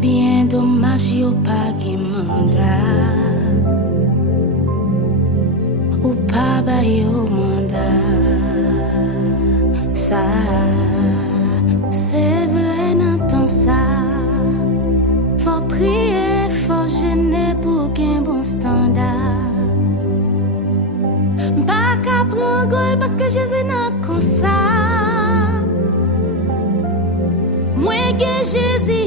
bien dommage yo pas qui mandat ou pas ba yo mandat ça c'est vrai dans ton ça faut prier faut gêner pour qu'un bon standard pas qu'à prendre parce que Jésus n'a comme ça Mwen gen Jésus